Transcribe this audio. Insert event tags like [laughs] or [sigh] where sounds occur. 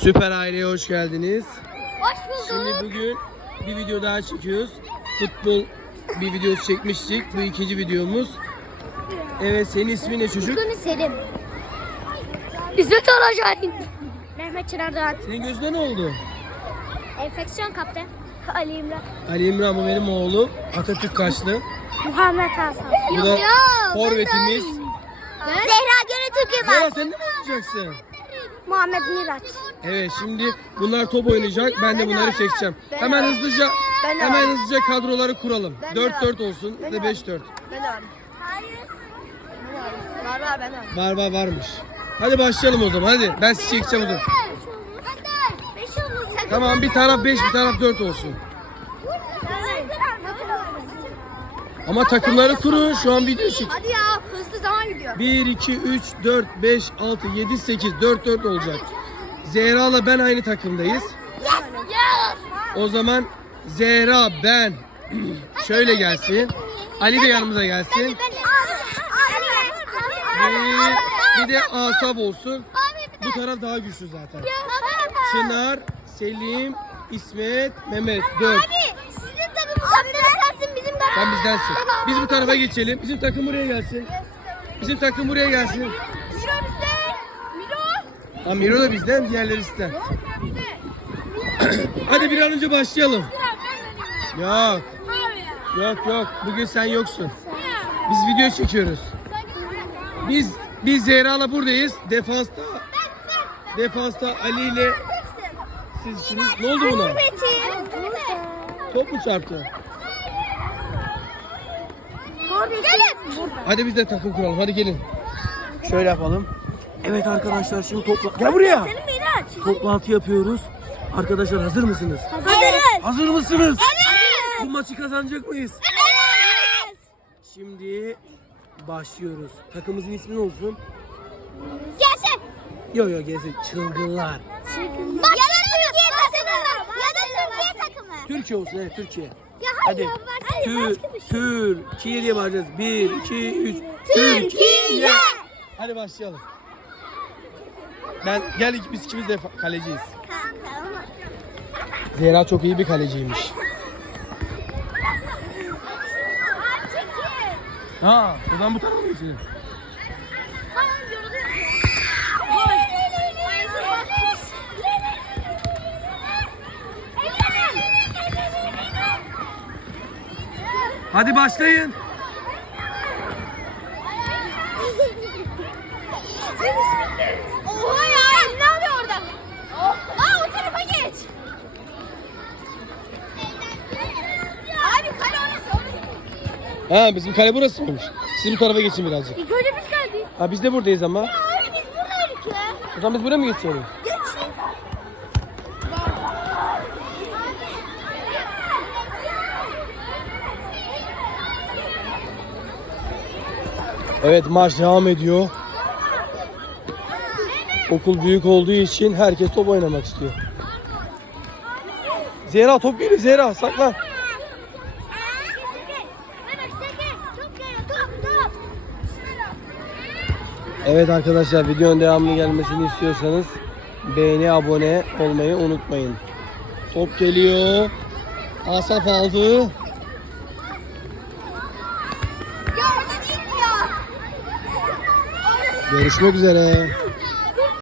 Süper aileye hoş geldiniz. Hoş bulduk. Şimdi bugün bir video daha çekiyoruz. Futbol bir videosu çekmiştik. Bu ikinci videomuz. Evet senin ismin ne çocuk? Bugün Selim. İzmet Alacayın. Mehmet Çınardırat. Senin gözüne ne oldu? Enfeksiyon kaptan. Ali İmran. Ali İmran bu benim oğlum. Atatürk kaçlı. Muhammed Hasan. Bu da Forvetimiz. [laughs] Zehra [laughs] Gönül Türk'ü var. Zehra sen de mi olacaksın? Muhammed Miraç. Evet şimdi bunlar top oynayacak. Ben de bunları çekeceğim. Hemen hızlıca hemen hızlıca kadroları kuralım. 4-4 olsun. Bir de 5-4. Var var ben Var var varmış. Hadi başlayalım o zaman. Hadi ben sizi çekeceğim o zaman. Tamam bir taraf 5 bir taraf 4 olsun. Ama takımları kurun. Yapın, Hadi takımları kuru. Sonra. Şu an video çek. Hadi ya hızlı zaman gidiyor. 1, 2, 3, 4, 5, 6, 7, 8, 4, 4 olacak. Anı, Zehra ile ben aynı takımdayız. Yes, yes. O zaman Zehra, ben. [laughs] Şöyle gelsin. Ben, ben de Ali de yanımıza gelsin. Bir, de asab olsun. Bu taraf daha, daha, daha, daha, daha, daha güçlü zaten. Çınar, Selim, İsmet, Mehmet. dört. Sen bizdensin. Biz bu tarafa geçelim. Bizim takım buraya gelsin. Bizim takım buraya gelsin. Miro bizde. Miro. Ha Miro da bizden, diğerleri sizden. [laughs] Hadi bir an önce başlayalım. Yok. Yok yok. Bugün sen yoksun. Biz video çekiyoruz. Biz biz Zehra'la buradayız. Defansta. Defansta Ali ile siz için. Ne oldu buna? Top mu çarptı? Evet. Hadi biz de takım kuralım. Hadi gelin. Hadi Şöyle hadi. yapalım. Evet arkadaşlar şimdi topla... Gel buraya. Toplantı Hayır. yapıyoruz. Arkadaşlar hazır mısınız? Hazırız. Evet. Hazır mısınız? Evet. evet. Bu maçı kazanacak mıyız? Evet. evet. Şimdi başlıyoruz. Takımımızın ismi ne olsun? Gelsin. Yo yo gelsin. Çılgınlar. Çılgınlar. Ya da Türkiye takımı. Ya da Türkiye takımı. Türkiye olsun evet Türkiye. Ya Hadi. Hadi. Tür, tür, tür şey. Türkiye diye bağıracağız. Bir, iki, üç. Türkiye. Türkiye. Hadi başlayalım. Ben gel biz ikimiz de kaleciyiz. Zehra çok iyi bir kaleciymiş. Ha, buradan bu tarafa geçeceğiz? Hadi başlayın. [laughs] Oha ya ne oluyor orada? Oh. Aa, o tarafa geç. Abi kale orası. orası. Ha, bizim kale burası mıymış? Siz bir tarafa geçin birazcık. İlk önce biz geldik. Ha, biz de buradayız ama. Ya, hayır biz buradayız ya. O zaman biz buraya [laughs] mı geçiyoruz? Ya. Evet marş devam ediyor. Okul büyük olduğu için herkes top oynamak istiyor. Zehra top geliyor Zehra sakla. Evet arkadaşlar videonun devamlı gelmesini istiyorsanız beğeni abone olmayı unutmayın. Top geliyor. Asaf aldı. Der ist Görüşmek üzere. [laughs]